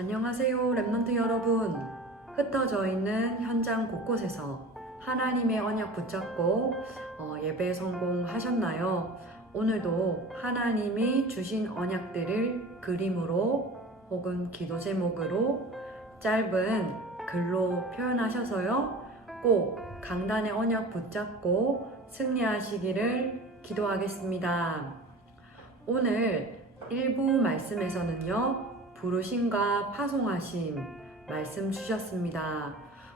안녕하세요, 랩넌트 여러분. 흩어져 있는 현장 곳곳에서 하나님의 언약 붙잡고 예배 성공하셨나요? 오늘도 하나님이 주신 언약들을 그림으로 혹은 기도 제목으로 짧은 글로 표현하셔서요. 꼭 강단의 언약 붙잡고 승리하시기를 기도하겠습니다. 오늘 일부 말씀에서는요. 부르심과 파송하심 말씀 주셨습니다.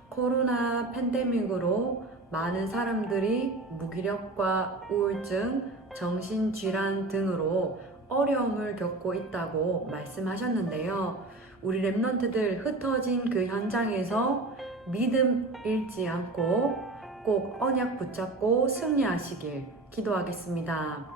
코로나 팬데믹으로 많은 사람들이 무기력과 우울증, 정신질환 등으로 어려움을 겪고 있다고 말씀하셨는데요. 우리 랩런트들 흩어진 그 현장에서 믿음 잃지 않고 꼭 언약 붙잡고 승리하시길 기도하겠습니다.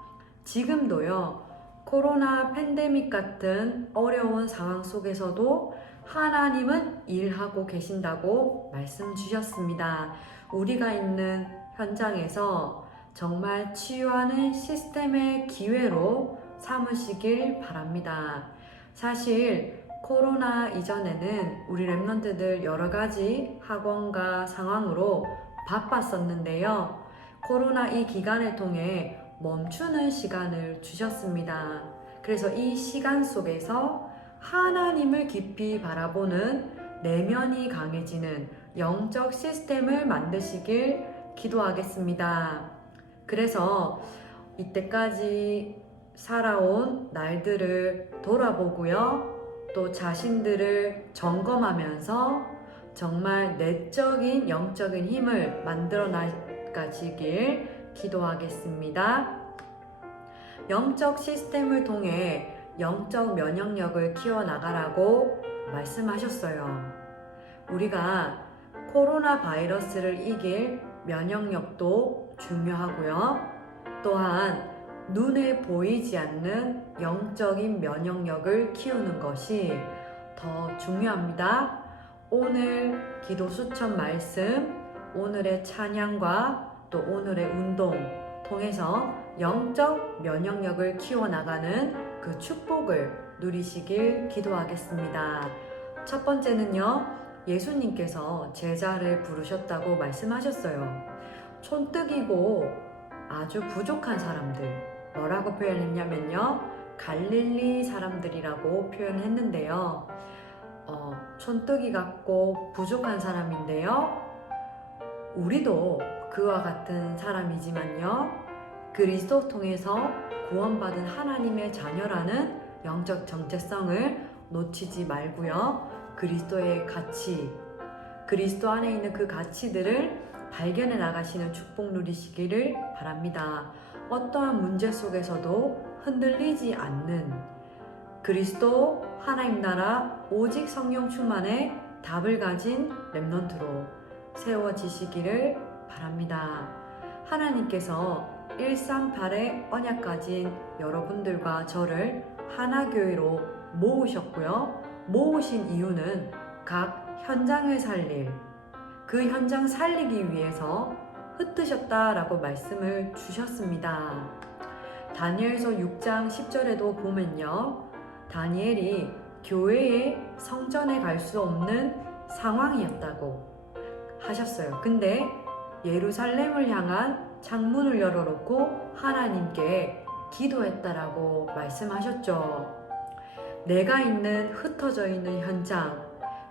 지금도요. 코로나 팬데믹 같은 어려운 상황 속에서도 하나님은 일하고 계신다고 말씀 주셨습니다. 우리가 있는 현장에서 정말 치유하는 시스템의 기회로 삼으시길 바랍니다. 사실 코로나 이전에는 우리 랩런트들 여러 가지 학원과 상황으로 바빴었는데요. 코로나 이 기간을 통해 멈추는 시간을 주셨습니다. 그래서 이 시간 속에서 하나님을 깊이 바라보는 내면이 강해지는 영적 시스템을 만드시길 기도하겠습니다. 그래서 이때까지 살아온 날들을 돌아보고요. 또 자신들을 점검하면서 정말 내적인 영적인 힘을 만들어 나가시길 기도하겠습니다. 영적 시스템을 통해 영적 면역력을 키워나가라고 말씀하셨어요. 우리가 코로나 바이러스를 이길 면역력도 중요하고요. 또한 눈에 보이지 않는 영적인 면역력을 키우는 것이 더 중요합니다. 오늘 기도 수천 말씀, 오늘의 찬양과 또 오늘의 운동 통해서 영적 면역력을 키워나가는 그 축복을 누리시길 기도하겠습니다. 첫 번째는요, 예수님께서 제자를 부르셨다고 말씀하셨어요. 촌뜨기고 아주 부족한 사람들, 뭐라고 표현했냐면요, 갈릴리 사람들이라고 표현했는데요. 촌뜨기 같고 부족한 사람인데요. 우리도 그와 같은 사람이지만요. 그리스도 통해서 구원받은 하나님의 자녀라는 영적 정체성을 놓치지 말고요. 그리스도의 가치, 그리스도 안에 있는 그 가치들을 발견해 나가시는 축복 누리시기를 바랍니다. 어떠한 문제 속에서도 흔들리지 않는 그리스도 하나님 나라 오직 성령 충만의 답을 가진 랩넌트로 세워지시기를 바랍니다. 하나님께서 138의 언약 가진 여러분들과 저를 하나교회로 모으셨고요. 모으신 이유는 각 현장을 살릴, 그 현장 살리기 위해서 흩으셨다라고 말씀을 주셨습니다. 다니엘서 6장 10절에도 보면요. 다니엘이 교회에 성전에 갈 수 없는 상황이었다고 하셨어요. 근데 예루살렘을 향한 창문을 열어놓고 하나님께 기도했다라고 말씀하셨죠. 내가 있는 흩어져 있는 현장,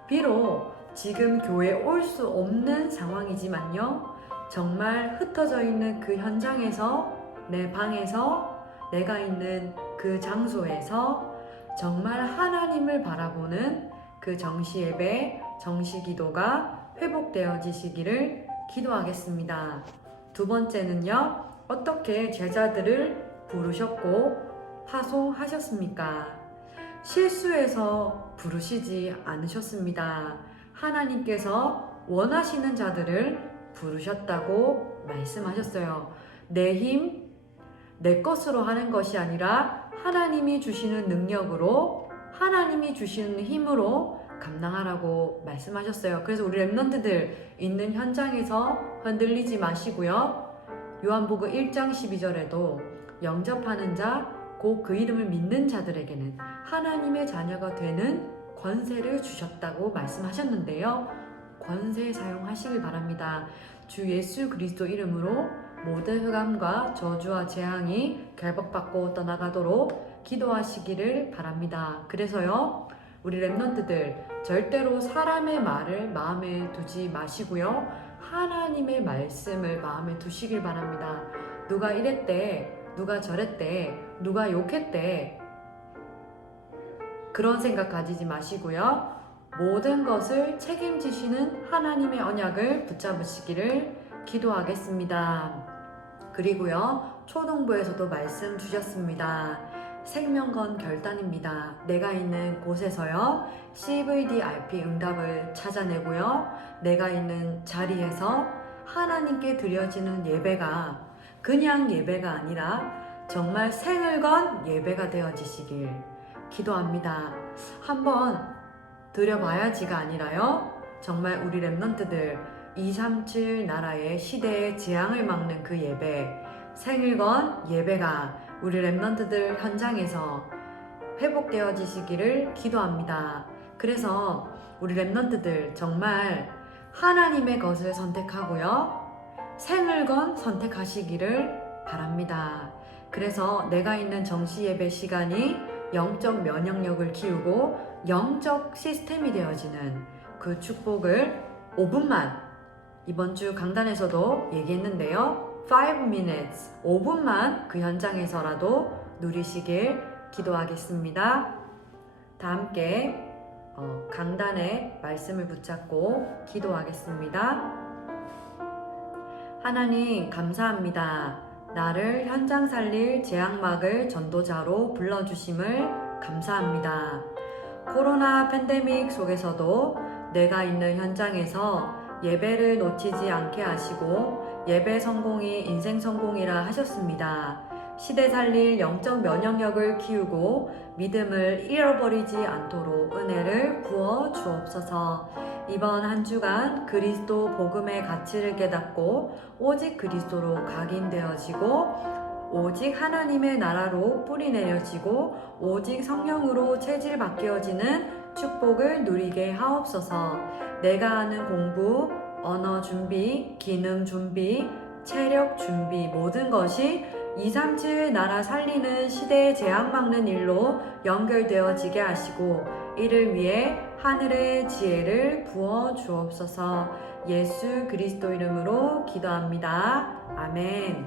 비록 지금 교회에 올 수 없는 상황이지만요. 정말 흩어져 있는 그 현장에서, 내 방에서, 내가 있는 그 장소에서 정말 하나님을 바라보는 그 정시 예배, 정시 기도가 회복되어지시기를 기도하겠습니다. 두 번째는요, 어떻게 제자들을 부르셨고 파송하셨습니까? 실수해서 부르시지 않으셨습니다. 하나님께서 원하시는 자들을 부르셨다고 말씀하셨어요. 내 힘, 내 것으로 하는 것이 아니라 하나님이 주시는 능력으로, 하나님이 주시는 힘으로 감당하라고 말씀하셨어요. 그래서 우리 랩런트들 있는 현장에서 흔들리지 마시고요. 요한복음 1장 12절에도 영접하는 자, 곧 그 이름을 믿는 자들에게는 하나님의 자녀가 되는 권세를 주셨다고 말씀하셨는데요. 권세 사용하시길 바랍니다. 주 예수 그리스도 이름으로 모든 흑암과 저주와 재앙이 결박받고 떠나가도록 기도하시기를 바랍니다. 그래서요, 우리 랩런트들 절대로 사람의 말을 마음에 두지 마시고요, 하나님의 말씀을 마음에 두시길 바랍니다. 누가 이랬대, 누가 저랬대, 누가 욕했대, 그런 생각 가지지 마시고요, 모든 것을 책임지시는 하나님의 언약을 붙잡으시기를 기도하겠습니다. 그리고요, 초동부에서도 말씀 주셨습니다. 생명건 결단입니다. 내가 있는 곳에서요, CVDRP 응답을 찾아내고요, 내가 있는 자리에서 하나님께 드려지는 예배가 그냥 예배가 아니라 정말 생을 건 예배가 되어지시길 기도합니다. 한번 드려봐야지가 아니라요, 정말 우리 랩런트들 237 나라의 시대의 재앙을 막는 그 예배, 생을 건 예배가 우리 랩런트들 현장에서 회복되어지시기를 기도합니다. 그래서 우리 랩런트들 정말 하나님의 것을 선택하고요, 생을 건 선택하시기를 바랍니다. 그래서 내가 있는 정시 예배 시간이 영적 면역력을 키우고 영적 시스템이 되어지는 그 축복을 5분만, 이번 주 강단에서도 얘기했는데요, 5 minutes, 5분만 그 현장에서라도 누리시길 기도하겠습니다. 다 함께 강단의 말씀을 붙잡고 기도하겠습니다. 하나님 감사합니다. 나를 현장 살릴 재앙막을 전도자로 불러주심을 감사합니다. 코로나 팬데믹 속에서도 내가 있는 현장에서 예배를 놓치지 않게 하시고 예배 성공이 인생 성공이라 하셨습니다. 시대 살릴 영적 면역력을 키우고 믿음을 잃어버리지 않도록 은혜를 부어 주옵소서. 이번 한 주간 그리스도 복음의 가치를 깨닫고 오직 그리스도로 각인되어지고 오직 하나님의 나라로 뿌리 내려지고 오직 성령으로 체질 바뀌어지는 축복을 누리게 하옵소서. 내가 하는 공부, 언어 준비, 기능 준비, 체력 준비, 모든 것이 237 나라 살리는 시대의 재앙 막는 일로 연결되어지게 하시고 이를 위해 하늘의 지혜를 부어 주옵소서. 예수 그리스도 이름으로 기도합니다. 아멘.